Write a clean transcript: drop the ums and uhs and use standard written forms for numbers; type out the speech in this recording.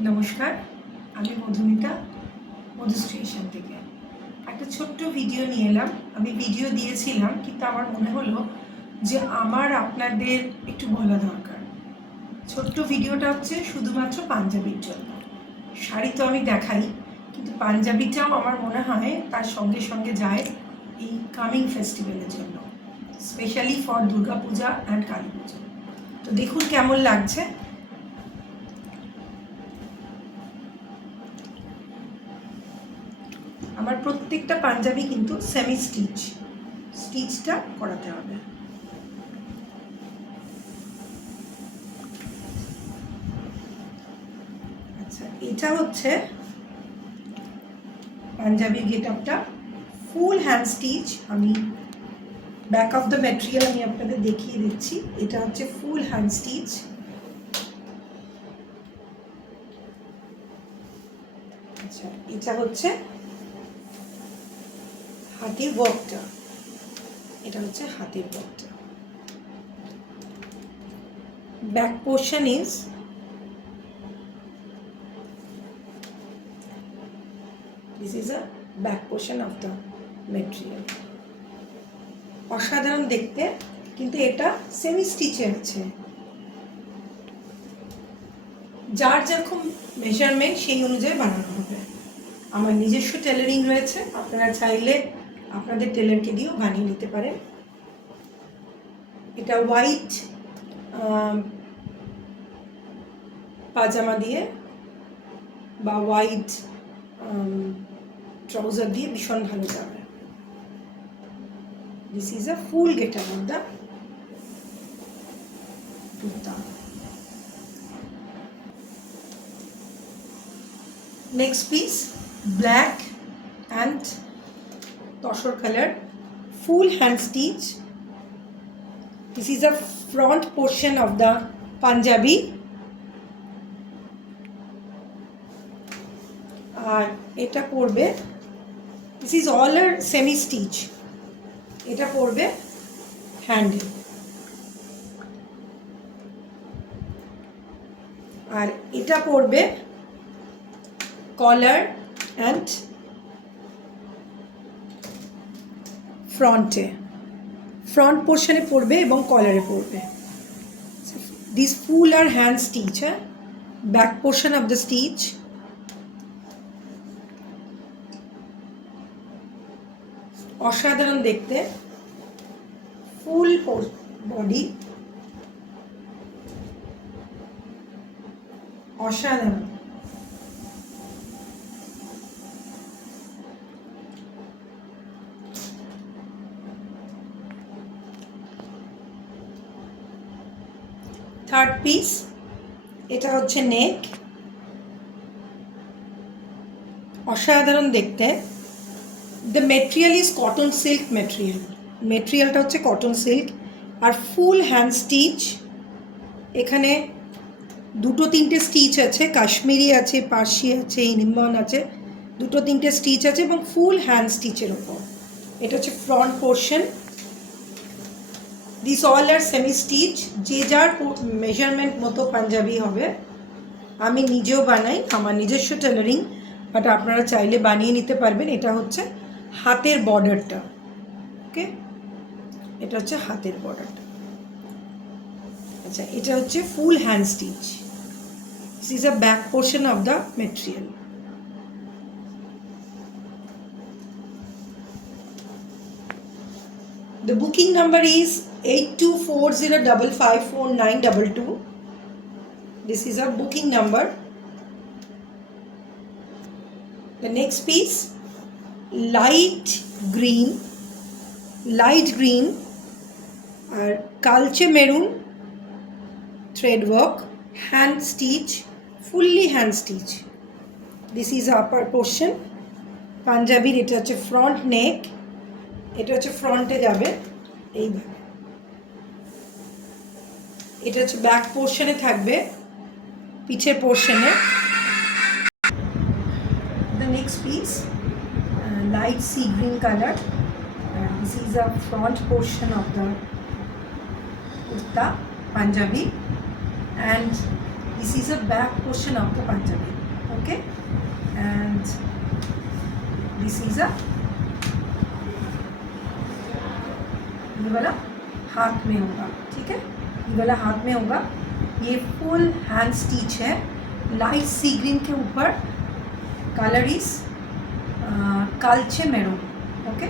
নমস্কার, আমি মধুমিতা মধুস্টেশন থেকে একটা ছোট্ট ভিডিও নিয়ে এলাম। আমি ভিডিও দিয়েছিলাম, কিন্তু আমার মনে হলো যে আমার আপনাদের একটু বলা দরকার। ছোট্ট ভিডিওটা হচ্ছে শুধুমাত্র পাঞ্জাবির জন্য। শাড়ি তো আমি দেখাই, কিন্তু পাঞ্জাবিটাও আমার মনে হয় তার সঙ্গে সঙ্গে যায় এই কামিং ফেস্টিভ্যালের জন্য, specially for Durga Puja and Kali Puja. তো দেখুন কেমন লাগছে। আমার প্রত্যেকটা পাঞ্জাবি কিন্তু সেমি স্টিচটা করাতে হবে। আচ্ছা, এটা হচ্ছে পাঞ্জাবির গেট আপটা, ফুল হ্যান্ড স্টিচ। আমি ব্যাক অফ দ্য ম্যাটেরিয়াল আমি আপনাদের দেখিয়ে দিচ্ছি। এটা হচ্ছে ফুল হ্যান্ড স্টিচ। আচ্ছা, এটা হচ্ছে হাতের ওয়ার্কটা, এটা হচ্ছে হাতের ওয়ার্কটা। Back portion is this is a back portion of the material. অসাধারণ দেখতে, কিন্তু এটা সেমি স্টিচে আছে। যার যেরকম মেজারমেন্ট সেই অনুযায়ী বানানো হবে। আমার নিজস্ব টেলারিং রয়েছে, আপনারা চাইলে আপনাদের টেলারকে দিয়েও বানিয়ে নিতে পারেন। এটা হোয়াইট পাজামা দিয়ে বা হোয়াইট ট্রাউজার দিয়ে ভীষণ ভালো যাবে। This is a full get-up of the kurta. Next piece, black and tosher color, full hand stitch. This is the front portion of the Punjabi. আর এটা পড়বে, this is all a semi stitch. এটা পড়বে হ্যান্ডেল। আর এটা পড়বে কলার অ্যান্ড ফ্রন্ট পোর্শনে পড়বে এবং কলারে পড়বে। দিস ফুল আর hand stitch, back portion of the stitch. অসাধারণ দেখতে, ফুল বডি, অসাধারণ। থার্ড পিস, এটা হচ্ছে নেক, অসাধারণ দেখতে। The material is cotton silk মেটেরিয়ালটা হচ্ছে কটন সিল্ক আর ফুল হ্যান্ড স্টিচ। এখানে দুটো তিনটে স্টিচ আছে, কাশ্মীরি আছে, পার্সি আছে, ইনিমন আছে, দুটো তিনটে স্টিচ আছে এবং ফুল হ্যান্ড স্টিচের ওপর। এটা হচ্ছে front portion. This all are semi stitch. যে যার মেজারমেন্ট মতো পাঞ্জাবি হবে। আমি নিজেও বানাই, আমার নিজস্ব টেলারিং, বাট আপনারা চাইলে বানিয়ে নিতে পারবেন। এটা হচ্ছে হাতের বর্ডারটা, ওকে, এটা হচ্ছে হাতের বর্ডারটা। আচ্ছা, এটা হচ্ছে ফুল hand stitch. This is a back portion of the material. The booking number is 8240554922. This is our booking number. The next piece, light green or culture maroon thread work, hand stitch, fully hand stitch. This is upper portion. Punjabi, এটা হচ্ছে front neck, এটা হচ্ছে ফ্রন্টে যাবে এইভাবে। এটা হচ্ছে ব্যাক পোর্শনে থাকবে, পিছের পোর্শনে। The next piece, light sea green colour. This is a front portion of the kurta Punjabi, and this is a back portion of the Punjabi. Okay, and this is a, ये वाला हाथ में होगा. ठीक है, ये वाला हाथ में होगा. ये फुल हैंड स्टिच है, लाइट सी ग्रीन के ऊपर. कलर इज कालचे मेरून. ओके,